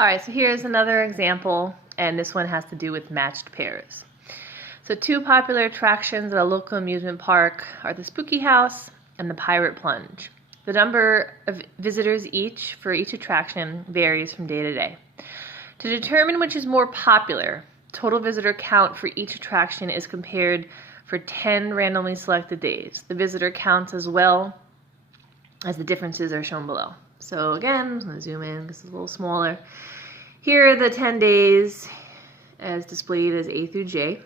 All right, so here's another example, and this one has to do with matched pairs. So two popular attractions at a local amusement park are the Spooky House and the Pirate Plunge. The number of visitors for each attraction varies from day to day. To determine which is more popular, total visitor count for each attraction is compared for 10 randomly selected days. The visitor counts as well as the differences are shown below. So again, I'm going to zoom in because it's a little smaller. Here are the 10 days as displayed as A through J,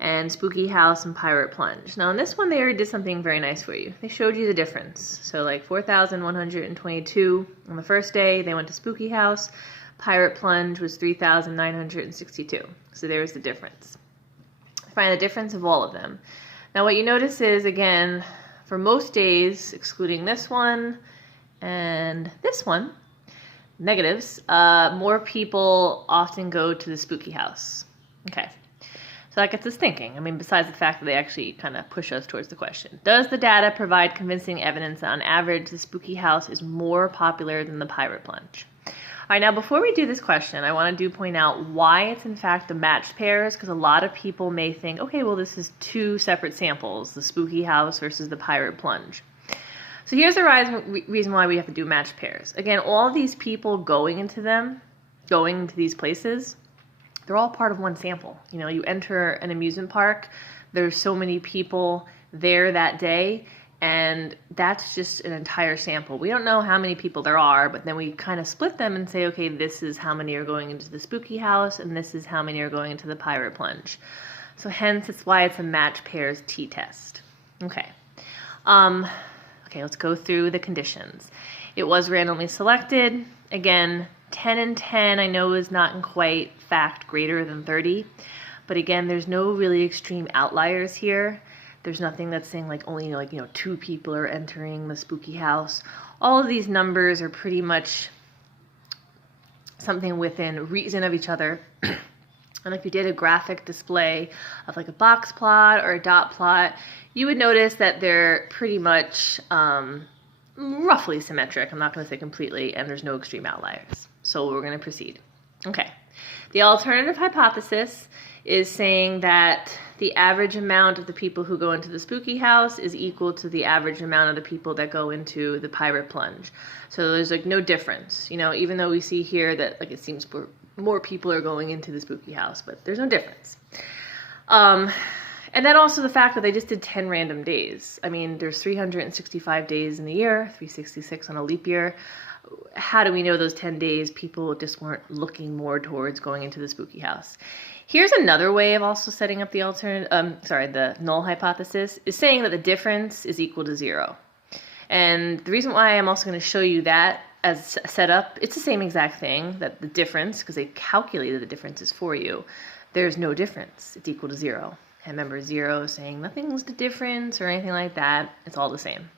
and Spooky House and Pirate Plunge. Now in this one, they already did something very nice for you. They showed you the difference. So like 4,122 on the first day, they went to Spooky House. Pirate Plunge was 3,962. So there's the difference. Find the difference of all of them. Now what you notice is, again, for most days, excluding this one and this one, negatives, more people often go to the Spooky House. Okay, so that gets us thinking. I mean, besides the fact that they actually kind of push us towards the question. Does the data provide convincing evidence that on average the Spooky House is more popular than the Pirate Plunge? All right, now before we do this question, I want to point out why it's in fact the matched pairs, because a lot of people may think, okay, well this is two separate samples, the Spooky House versus the Pirate Plunge. So here's the reason why we have to do matched pairs. Again, all these people going into these places, they're all part of one sample. You know, you enter an amusement park, there's so many people there that day, and that's just an entire sample. We don't know how many people there are, but then we kind of split them and say, okay, this is how many are going into the Spooky House, and this is how many are going into the Pirate Plunge. So hence, it's why it's a matched pairs t-test. Okay. Okay, let's go through the conditions. It was randomly selected. Again, 10 and 10 I know is not in quite fact greater than 30, but again, there's no really extreme outliers here. There's nothing that's saying like only two people are entering the Spooky House. All of these numbers are pretty much something within reason of each other. And if you did a graphic display of like a box plot or a dot plot, you would notice that they're pretty much roughly symmetric. I'm not going to say completely, and there's no extreme outliers. So we're going to proceed. Okay. The alternative hypothesis is saying that the average amount of the people who go into the Spooky House is equal to the average amount of the people that go into the Pirate Plunge. So there's like no difference, even though we see here that like it seems more people are going into the Spooky House, but there's no difference. And then also the fact that they just did 10 random days. I mean, there's 365 days in the year, 366 on a leap year. How do we know those 10 days people just weren't looking more towards going into the Spooky House? Here's another way of also setting up the the null hypothesis, is saying that the difference is equal to 0. And the reason why I'm also going to show you that as set up, it's the same exact thing, that the difference, because they calculated the differences for you, there's no difference. It's equal to 0. And remember, 0 is saying nothing's the difference or anything like that. It's all the same.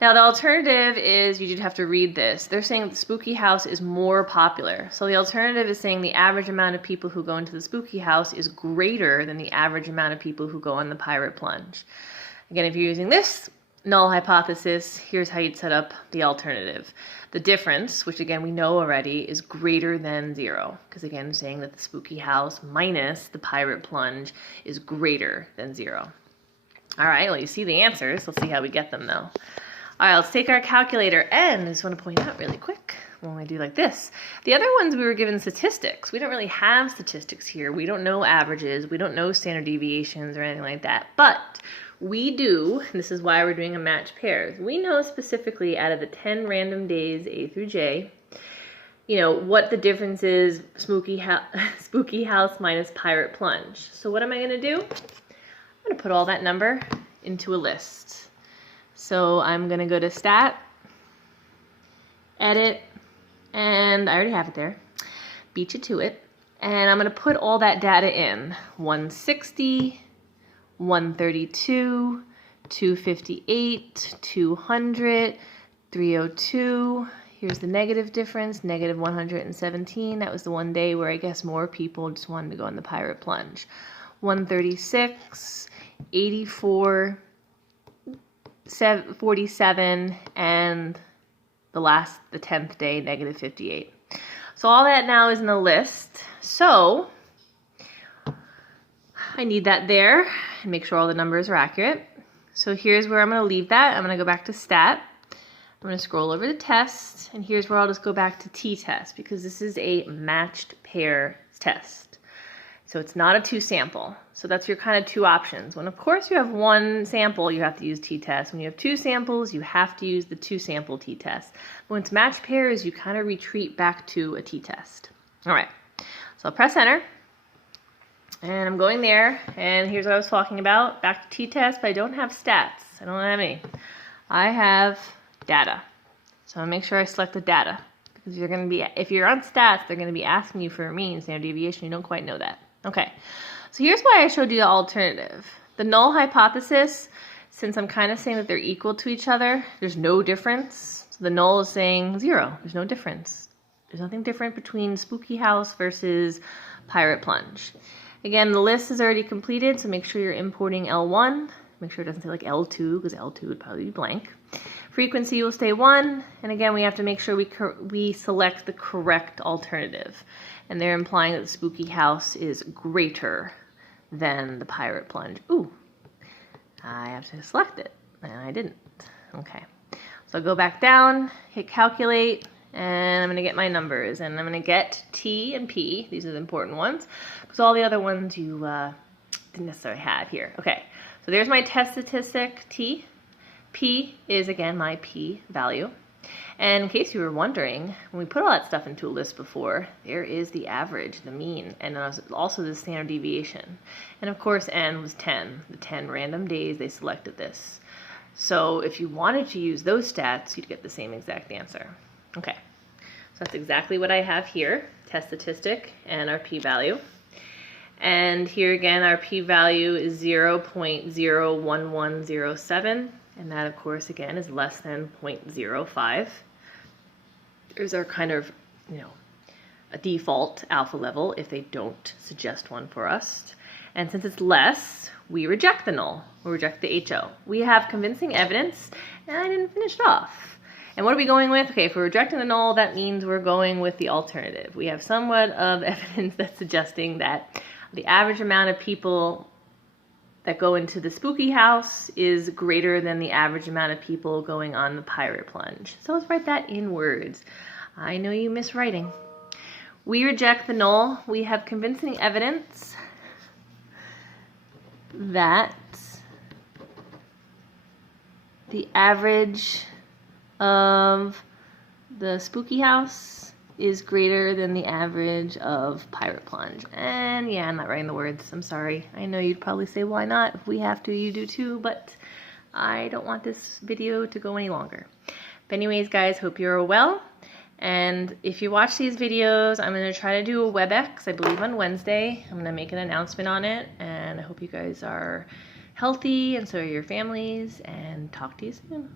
Now, the alternative is, you did have to read this. They're saying the Spooky House is more popular. So the alternative is saying the average amount of people who go into the Spooky House is greater than the average amount of people who go on the Pirate Plunge. Again, if you're using this null hypothesis, here's how you'd set up the alternative. The difference, which again we know already, is greater than 0. Because again, saying that the Spooky House minus the Pirate Plunge is greater than 0. All right, well, you see the answers. Let's see how we get them, though. All right, let's take our calculator, and I just want to point out really quick when we do like this. The other ones we were given statistics. We don't really have statistics here. We don't know averages. We don't know standard deviations or anything like that. But we do, and this is why we're doing a match pairs, we know specifically out of the 10 random days, A through J, what the difference is, Spooky House minus Pirate Plunge. So what am I going to do? I'm going to put all that number into a list. So I'm going to go to Stat, Edit, and I already have it there, beat you to it, and I'm going to put all that data in, 160, 132, 258, 200, 302, here's the negative difference, negative 117, that was the one day where I guess more people just wanted to go on the Pirate Plunge, 136, 84, 47, and the 10th day, negative 58. So all that now is in a list. So I need that there and make sure all the numbers are accurate. So here's where I'm going to leave that. I'm going to go back to stat. I'm going to scroll over to test, and here's where I'll just go back to t-test because this is a matched pair test. So it's not a two sample. So that's your kind of two options. When of course you have one sample, you have to use t-test. When you have two samples, you have to use the two sample t-test. When it's matched pairs, you kind of retreat back to a t-test. All right, so I'll press enter. And I'm going there, and here's what I was talking about. Back to t-test, but I don't have stats. I don't have any. I have data. So I'll make sure I select the data. Because you're going to be, if you're on stats, they're going to be asking you for a mean standard deviation. You don't quite know that. Okay, so here's why I showed you the alternative. The null hypothesis, since I'm kind of saying that they're equal to each other, there's no difference. So the null is saying 0. There's no difference. There's nothing different between Spooky House versus Pirate Plunge. Again, the list is already completed, so make sure you're importing L1. Make sure it doesn't say like L2, because L2 would probably be blank. Frequency will stay 1, and again, we have to make sure we select the correct alternative. And they're implying that the Spooky House is greater than the Pirate Plunge. Ooh, I have to select it, and I didn't. Okay, so I'll go back down, hit calculate, and I'm going to get my numbers, and I'm going to get T and P. These are the important ones, because all the other ones you didn't necessarily have here. Okay, so there's my test statistic, T. P is, again, my P value. And in case you were wondering, when we put all that stuff into a list before, there is the average, the mean, and also the standard deviation. And of course, N was 10. The 10 random days they selected this. So if you wanted to use those stats, you'd get the same exact answer. Okay, so that's exactly what I have here, test statistic and our p-value. And here again, our p-value is 0.01107, and that of course again is less than 0.05. There's our kind of, a default alpha level if they don't suggest one for us. And since it's less, we reject the null, we reject the HO. We have convincing evidence, and I didn't finish it off. And what are we going with? Okay, if we're rejecting the null, that means we're going with the alternative. We have somewhat of evidence that's suggesting that the average amount of people that go into the Spooky House is greater than the average amount of people going on the Pirate Plunge. So let's write that in words. I know you miss writing. We reject the null. We have convincing evidence that the average of the Spooky House is greater than the average of Pirate Plunge. And yeah, I'm not writing the words. I'm sorry. I know you'd probably say, why not? If we have to, you do too, but I don't want this video to go any longer. But anyways, guys, hope you're well. And if you watch these videos, I'm going to try to do a WebEx, I believe on Wednesday. I'm going to make an announcement on it, and I hope you guys are healthy, and so are your families, and talk to you soon.